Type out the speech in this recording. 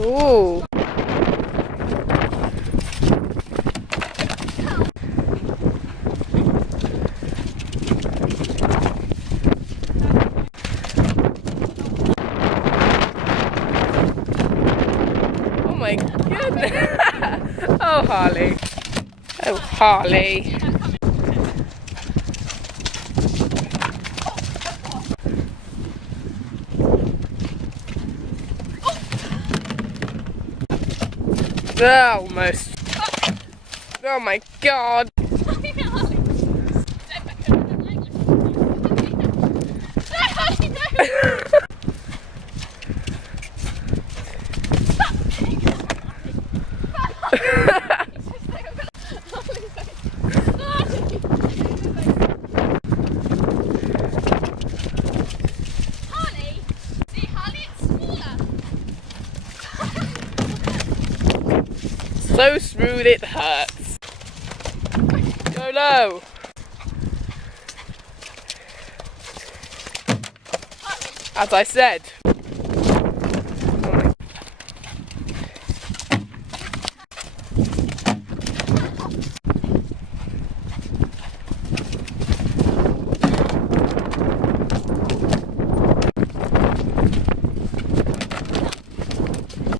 Ooh. Oh my goodness. Oh, Harley. Oh, Harley. Oh, almost. Oh my God. So smooth it hurts. Go low. As I said.